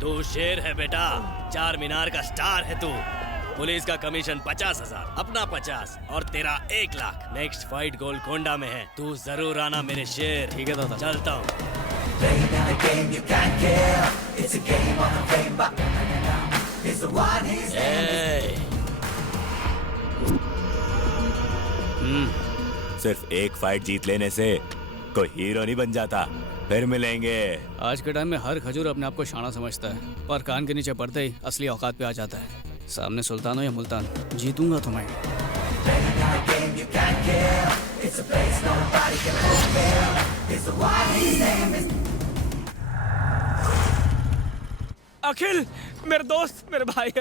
तू शेर है बेटा, चार मीनार का स्टार है तू। पुलिस का कमीशन 50,000, अपना 50 और तेरा 1 लाख। नेक्स्ट फाइट गोलकोंडा में है, तू जरूर आना मेरे शेर। ठीक है दादा, चलता हूँ। सिर्फ एक फाइट जीत लेने से कोई हीरो नहीं बन जाता। फिर मिलेंगे। आज के टाइम में हर खजूर अपने आप को शाना समझता है, पर कान के नीचे पड़ते ही असली औकात पे आ जाता है। सामने सुल्तान हो या मुल्तान, जीतूंगा तुम्हें। अखिल, मेरे दोस्त, मेरे भाई।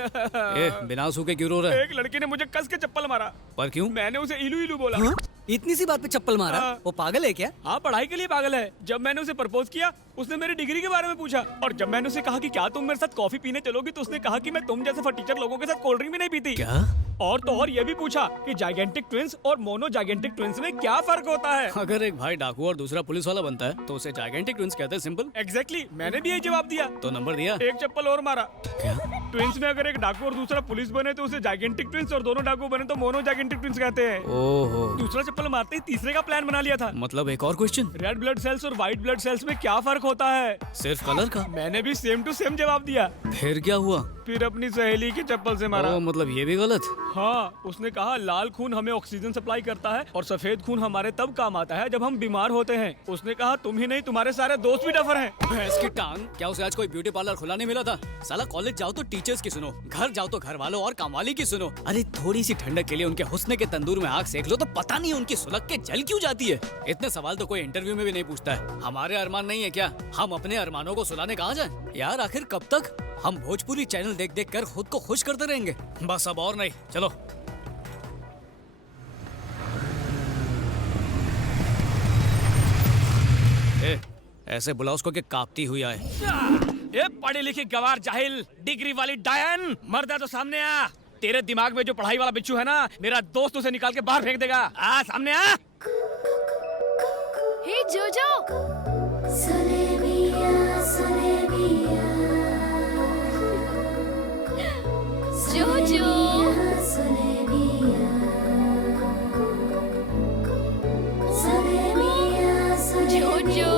बिना सूखे क्यों रो रहा है? एक लड़की ने मुझे कस के चप्पल मारा। पर क्यों? मैंने उसे इलू इलू बोला। हाँ? इतनी सी बात पे चप्पल मारा? हाँ। वो पागल है क्या? हाँ, पढ़ाई के लिए पागल है। जब मैंने उसे प्रपोज किया, उसने मेरी डिग्री के बारे में पूछा, और जब मैंने उसे कहा कि क्या तुम मेरे साथ कॉफी पीने चलोगी, तो उसने कहा कि मैं तुम जैसे फटीचर लोगों के साथ कोल्ड ड्रिंक भी नहीं पीती। क्या? और तो और ये भी पूछा कि जाइगेंटिक ट्विंस और मोनो जाइगेंटिक ट्विंस में क्या फर्क होता है। अगर एक भाई डाकू और दूसरा पुलिस वाला बनता है तो उसे जाइगेंटिक ट्विंस कहते हैं। सिंपल। एग्जैक्टली, मैंने भी यही जवाब दिया। तो नंबर दिया? एक चप्पल और मारा। क्या? ट्विंस में अगर एक डाकू और दूसरा पुलिस बने तो उसे जाइगेंटिक ट्विंस, और दोनों डाकू बने तो मोनो जाइगेंटिक ट्विंस कहते हैं। ओहो। दूसरा चप्पल मारते ही तीसरे का प्लान बना लिया था। मतलब एक और क्वेश्चन, रेड ब्लड सेल्स और व्हाइट ब्लड सेल्स में क्या फर्क होता है? सिर्फ कलर का? मैंने भी सेम टू सेम जवाब दिया। फिर क्या हुआ? फिर अपनी सहेली की चप्पल से मारा। मतलब ये भी गलत? हाँ, उसने कहा लाल खून हमें ऑक्सीजन सप्लाई करता है और सफेद खून हमारे तब काम आता है जब हम बीमार होते हैं। उसने कहा तुम ही नहीं, तुम्हारे सारे दोस्त भी डफर हैं। भैंस की टांग, क्या उसे आज कोई ब्यूटी पार्लर खुला नहीं मिला था? साला कॉलेज जाओ तो टीचर्स की सुनो, घर जाओ तो घर वालों और कामवाली की सुनो। अरे थोड़ी सी ठंडक के लिए उनके हुस्न के तंदूर में आग सेक लो तो पता नहीं उनकी सुलग के जल क्यों जाती है। इतने सवाल तो कोई इंटरव्यू में भी नहीं पूछता है। हमारे अरमान नहीं है क्या? हम अपने अरमानों को सुलाने कहाँ जाएं? यार आखिर कब तक हम भोजपुरी चैनल देख देख कर खुद को खुश करते रहेंगे? बस अब और नहीं, चलो। ऐसे बुलाओ उसको कि कांपती हुई आए। ये पढ़ी लिखी गवार जाहिल, डिग्री वाली डायन, मर्द है तो सामने आ। तेरे दिमाग में जो पढ़ाई वाला बिच्छू है ना, मेरा दोस्त उसे निकाल के बाहर फेंक देगा। आ सामने आ। हे जोजो। जोजो। जोजो।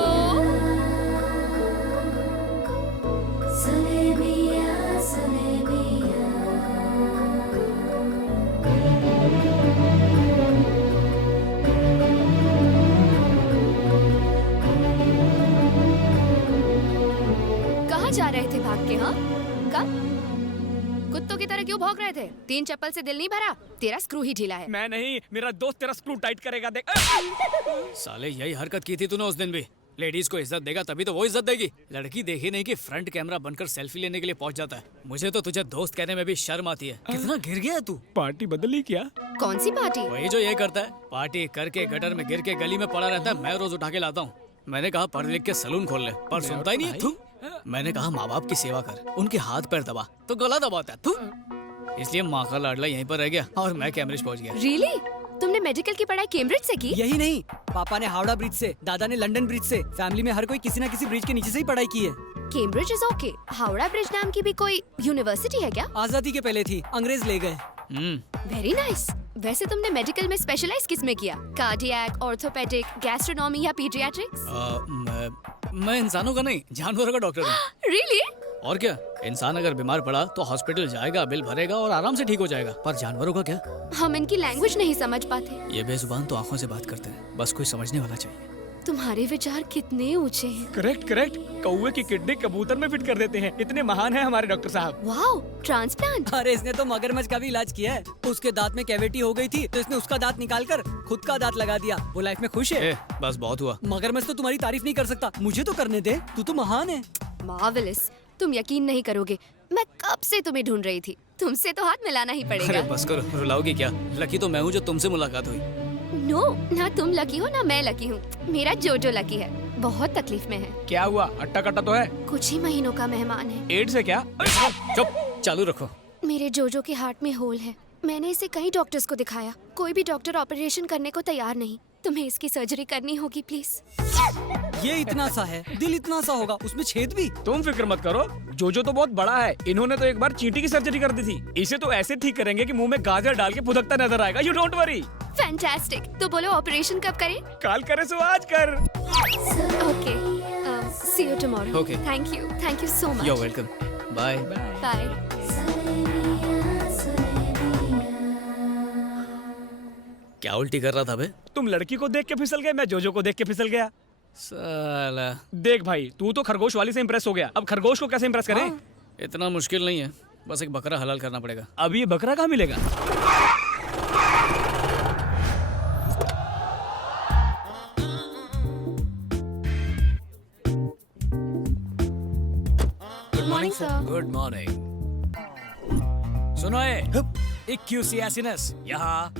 कहाँ जा रहे थे भाग के? हाँ, कब? कुत्तों की तरह क्यों भौंक रहे थे? 3 चप्पल से दिल नहीं भरा? तेरा स्क्रू ही ढीला है। मैं नहीं, मेरा दोस्त तेरा स्क्रू टाइट करेगा, देख। साले यही हरकत की थी तूने उस दिन भी। लेडीज को इज्जत देगा तभी तो वो इज्जत देगी। लड़की देखी नहीं कि फ्रंट कैमरा बनकर सेल्फी लेने के लिए पहुंच जाता है। मुझे तो तुझे दोस्त कहने में भी शर्म आती है। कितना गिर गया है तू? पार्टी बदली क्या? कौन सी पार्टी? वही जो ये करता है, पार्टी करके गटर में गिर के गली में पड़ा रहता है। मैं रोज उठा के लाता हूँ। मैंने कहा पढ़ लिख के सलून खोल ले, पर सुनता ही नहीं है। तू। मैंने कहा माँ बाप की सेवा कर, उनके हाथ पैर दबा, तो गला दबाता है। तू। इसलिए माँ का लाडला यहीं पर रह गया और मैं कैम्ब्रिज पहुँच गया। रियली? तुमने मेडिकल की पढ़ाई कैम्ब्रिज से की? यही नहीं, पापा ने हावड़ा ब्रिज से, दादा ने लंदन ब्रिज से, फैमिली में हर कोई किसी न किसी ब्रिज के नीचे से ही पढ़ाई की है। Cambridge is okay. Howrah bridge नाम की भी कोई यूनिवर्सिटी है क्या? आजादी के पहले थी, अंग्रेज ले गए। Very nice. वैसे तुमने मेडिकल में स्पेशलाइज किस में किया? कार्डियक, ऑर्थोपेडिक, गैस्ट्रोनॉमी या पीडियाट्रिक्स? मैं इंसानों का नहीं, जानवरों का डॉक्टर हूँ। रियली? और क्या, इंसान अगर बीमार पड़ा तो हॉस्पिटल जाएगा, बिल भरेगा और आराम से ठीक हो जाएगा। पर जानवरों का क्या? हम इनकी लैंग्वेज नहीं समझ पाते। ये बेजुबान तो आंखों से बात करते हैं, बस कोई समझने वाला चाहिए। तुम्हारे विचार कितने ऊंचे हैं। Correct correct. कौवे की किडनी कबूतर में फिट कर देते हैं, इतने महान हैं हमारे डॉक्टर साहब। Wow, transplant. अरे इसने तो मगरमच्छ का भी इलाज किया है। उसके दांत में कैविटी हो गई थी तो इसने उसका दांत निकाल कर खुद का दांत लगा दिया। वो लाइफ में खुश है। बस बहुत हुआ। मगरमच्छ तो तुम्हारी तारीफ नहीं कर सकता, मुझे तो करने दे, तू तो महान है। मार्वेलस। तुम यकीन नहीं करोगे, मैं कब से तुम्हें ढूंढ रही थी। तुमसे तो हाथ मिलाना ही पड़ेगा। अरे बस करो, रुलाओगी क्या? लकी तो मैं हूँ जो तुमसे मुलाकात हुई। नो, ना तुम लकी हो ना मैं लकी हूँ। मेरा जोजो लकी है, बहुत तकलीफ में है। क्या हुआ? अट्टा कट्टा तो है? कुछ ही महीनों का मेहमान है। एड्स है क्या? चुप, चालू रखो। मेरे जोजो के हार्ट में होल है। मैंने इसे कई डॉक्टर्स को दिखाया, कोई भी डॉक्टर ऑपरेशन करने को तैयार नहीं। तुम्हें इसकी सर्जरी करनी होगी प्लीज। ये इतना सा है, दिल इतना सा होगा, उसमें छेद भी। तुम फिक्र मत करो, जोजो तो बहुत बड़ा है। इन्होंने तो एक बार चींटी की सर्जरी कर दी थी। इसे तो ऐसे ठीक करेंगे कि मुंह में गाजर डाल के फुदकता नजर आएगा। You don't worry. फैंटास्टिक। तो बोलो ऑपरेशन कब करें? काल करे सो आज कर। Okay, see you tomorrow. Okay. Thank you so much. You welcome. Bye. Bye. क्या उल्टी कर रहा था बे? तुम लड़की को देख के फिसल गए, मैं जोजो को देख के फिसल गया। साला देख भाई, तू तो खरगोश वाली से इम्प्रेस हो गया, अब खरगोश को कैसे इम्प्रेस करें? इतना मुश्किल नहीं है, बस एक बकरा हलाल करना पड़ेगा। अब ये बकरा कहाँ मिलेगा? Good morning sir. Good morning. सुनो इक्यूसियासिनस यहाँ।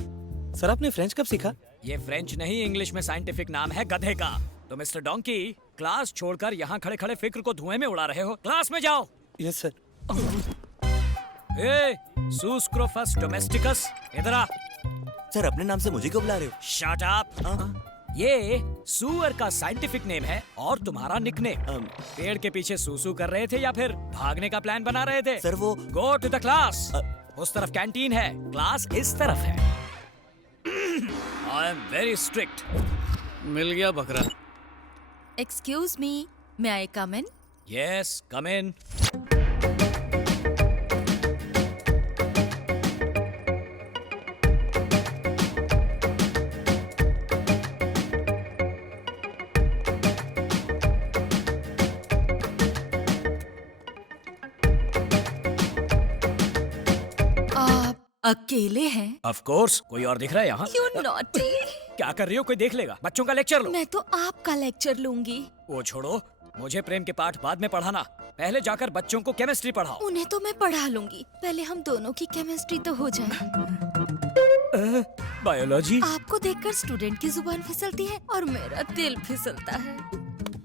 सर आपने फ्रेंच कब सीखा? ये फ्रेंच नहीं, इंग्लिश में साइंटिफिक नाम है गधे का। तो मिस्टर डोंकी, क्लास छोड़कर यहाँ खड़े खड़े फिक्र को धुएं में उड़ा रहे हो। क्लास में जाओ। Yes sir. ए, सूस्क्रोफस डोमेस्टिकस, इधर आ। सर अपने नाम से मुझे क्यों बुला रहे हो? Shut up. ये सुअर का साइंटिफिक नेम है और तुम्हारा निकनेम। पेड़ के पीछे सूसू कर रहे थे या फिर भागने का प्लान बना रहे थे? सर वो गो टू द क्लास। उस तरफ कैंटीन है, क्लास इस तरफ है। I am very strict. मिल गया बकरा। Excuse me, may I come in? Yes, come in. आप अकेले हैं? ऑफ कोर्स, कोई और दिख रहा है यहाँ? You naughty! क्या कर रही हो? कोई देख लेगा। बच्चों का लेक्चर लो। मैं तो आपका लेक्चर लूंगी। वो छोड़ो, मुझे प्रेम के पाठ बाद में पढ़ाना, पहले जाकर बच्चों को केमिस्ट्री पढ़ाओ। उन्हें तो मैं पढ़ा लूंगी, पहले हम दोनों की केमिस्ट्री तो हो जाए। बायोलॉजी। आपको देखकर स्टूडेंट की जुबान फिसलती है और मेरा दिल फिसलता है।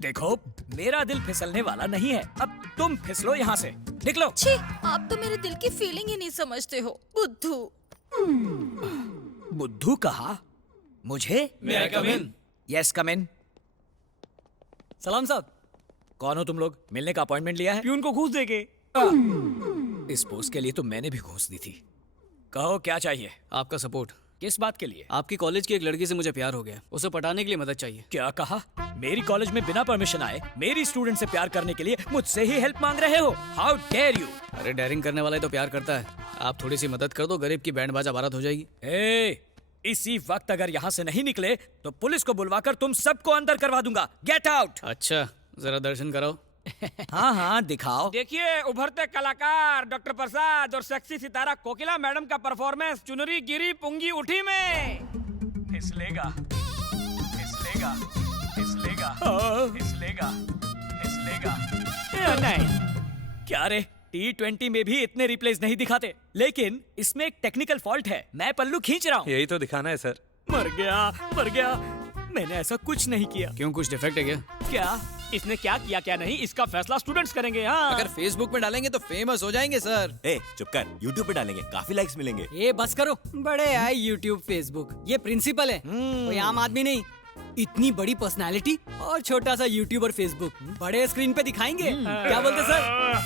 देखो, मेरा दिल फिसलने वाला नहीं है। अब तुम फिसलो यहाँ से, निकलो। छी, आप तो मेरे दिल की फीलिंग ही नहीं समझते हो, बुद्धू। बुद्धू कहा? मुझे? May I come in? Yes, come in. सलाम साहब। कौन हो तुम लोग? मिलने का अपॉइंटमेंट लिया है? प्यून को घूस देके। इस पोस्ट के लिए तो मैंने भी घूस दी थी। कहो क्या चाहिए? आपका सपोर्ट। किस बात के लिए? आपकी कॉलेज की एक लड़की से मुझे प्यार हो गया, उसे पटाने के लिए मदद चाहिए। क्या कहा? मेरी कॉलेज में बिना परमिशन आए मेरी स्टूडेंट से प्यार करने के लिए मुझसे ही हेल्प मांग रहे हो? How dare you! अरे डेयरिंग करने वाला ही तो प्यार करता है। आप थोड़ी सी मदद कर दो, गरीब की बैंड बाजा बारात हो जाएगी। ए, इसी वक्त अगर यहाँ से नहीं निकले तो पुलिस को बुलवाकर तुम सबको अंदर करवा दूंगा। Get out! अच्छा, जरा दर्शन कराओ। हाँ हाँ, दिखाओ। देखिए, उभरते कलाकार डॉक्टर प्रसाद और सेक्सी सितारा कोकिला मैडम का परफॉर्मेंस चुनरी गिरी पुंगी उठी में। फिसलेगा, फिसलेगा, फिसलेगा, फिसलेगा, फिसलेगा। नहीं, क्या रे, T20 में भी इतने रिप्लेस नहीं दिखाते, लेकिन इसमें एक टेक्निकल फॉल्ट है। मैं पल्लू खींच रहा हूँ। यही तो दिखाना है सर। मर गया, मर गया। मैंने ऐसा कुछ नहीं किया। क्यों, कुछ डिफेक्ट है क्या? क्या? इसने क्या किया क्या नहीं, इसका फैसला स्टूडेंट्स करेंगे। हाँ, अगर फेसबुक में डालेंगे तो फेमस हो जाएंगे सर। ए चुप कर, यूट्यूब पे डालेंगे, काफी लाइक्स मिलेंगे। ये बस करो, बड़े आए यूट्यूब फेसबुक। ये प्रिंसिपल है, कोई आम आदमी नहीं। इतनी बड़ी पर्सनालिटी और छोटा सा यूट्यूब और फेसबुक, बड़े स्क्रीन पे दिखाएंगे। क्या बोलते सर?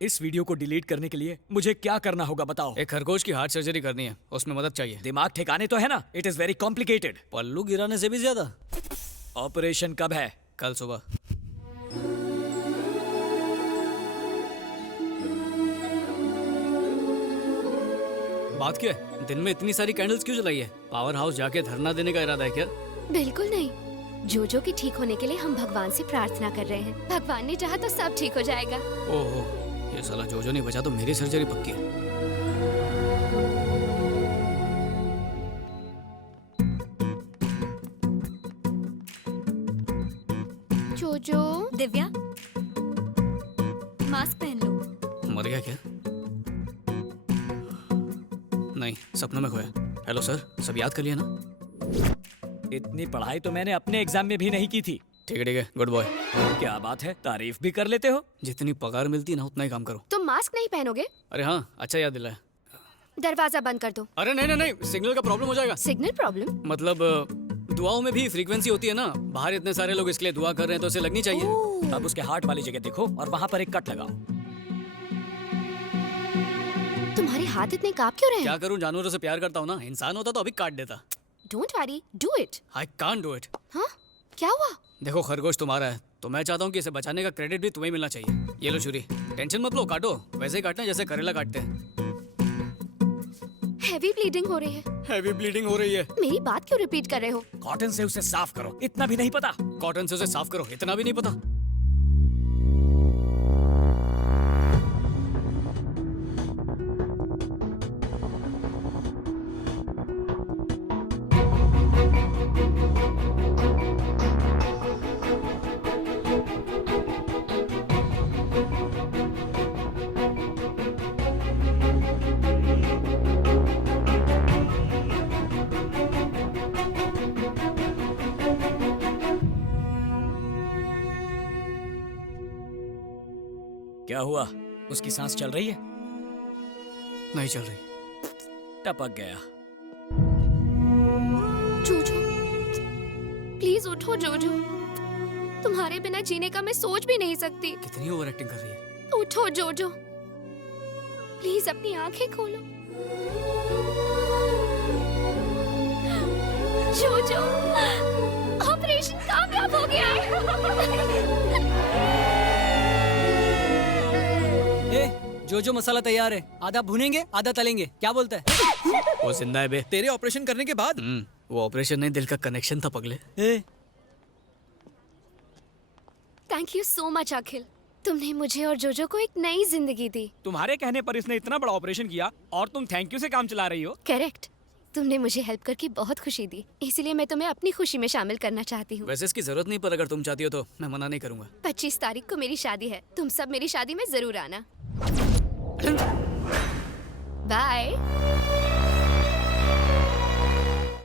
इस वीडियो को डिलीट करने के लिए मुझे क्या करना होगा बताओ? एक खरगोश की हार्ट सर्जरी करनी है, उसमें मदद चाहिए। दिमाग ठिकाने तो है ना? It is very complicated. पल्लू गिराने से भी ज्यादा। ऑपरेशन कब है? कल सुबह। बात क्या है? दिन में इतनी सारी कैंडल्स क्यों जलाई है? पावर हाउस जाके धरना देने का इरादा है क्या? बिल्कुल नहीं, जोजो के ठीक होने के लिए हम भगवान से प्रार्थना कर रहे हैं। भगवान ने चाहा तो सब ठीक हो जाएगा। ओहो, ये साला जोजो नहीं बचा तो मेरी सर्जरी पक्की है। जोजो, दिव्या, मास्क पहन लो। मर गया क्या? नहीं, सपनों में खोया। हेलो सर, सब याद कर लिया ना? इतनी पढ़ाई तो मैंने अपने एग्जाम में भी नहीं की थी। ठीक है, गुड बॉय। क्या बात है, तारीफ भी कर लेते हो। जितनी पगार मिलती है ना उतना ही काम करो। तुम मास्क नहीं पहनोगे? अरे हाँ, अच्छा याद दिलाया। दरवाजा बंद कर दो। अरे नहीं नहीं नहीं, सिग्नल का प्रॉब्लम हो जाएगा। Signal problem? मतलब दुआओं में भी फ्रीक्वेंसी होती है ना। बाहर इतने सारे लोग इसके लिए दुआ कर रहे हैं तो उसे लगनी चाहिए। अब उसके हार्ट वाली जगह देखो और वहाँ पर एक कट लगाओ। तुम्हारे हाथ इतने कांप क्यों रहे क्या हैं? करूं, जानवरों से प्यार करता हूं ना। इंसान होता तो अभी काट देता। Don't worry, do it. I can't do it. हाँ, क्या हुआ? देखो, खरगोश तुम्हारा है तो मैं चाहता हूँ कि इसे बचाने का क्रेडिट भी तुम्हें मिलना चाहिए। ये लो छुरी, टेंशन मत लो, काटो। वैसे ही काटना जैसे करेला काटते हैं। हैवी ब्लीडिंग हो रही है। हैवी ब्लीडिंग हो रही है। मेरी बात क्यों रिपीट कर रहे हो? कॉटन से उसे साफ करो, इतना भी नहीं पता? कॉटन से उसे साफ करो, इतना भी नहीं पता? क्या हुआ? उसकी सांस चल रही है? नहीं चल रही। टपक गया। जोजो, प्लीज उठो जोजो। तुम्हारे बिना जीने का मैं सोच भी नहीं सकती। कितनी ओवर एक्टिंग कर रही है। उठो जोजो, प्लीज अपनी आंखें खोलो। जोजो, ऑपरेशन कामयाब हो गया है। जो मसाला तैयार है, आधा भुनेंगे आधा तलेंगे, क्या बोलता है? वो जिंदा है बे। तेरे ऑपरेशन करने के बाद वो ऑपरेशन नहीं, दिल का कनेक्शन था पगले। थैंक यू सो मच अखिल, तुमने मुझे और जोजो को एक नई जिंदगी दी। तुम्हारे कहने पर इसने इतना बड़ा ऑपरेशन किया और तुम थैंक यू से काम चला रही हो। करेक्ट, तुमने मुझे हेल्प करके बहुत खुशी दी, इसलिए मैं तुम्हें अपनी खुशी में शामिल करना चाहती हूँ। वैसे इसकी जरूरत नहीं, पर अगर तुम चाहती हो तो मैं मना नहीं करूंगा। 25 तारीख को मेरी शादी है, तुम सब मेरी शादी में जरूर आना। बाय।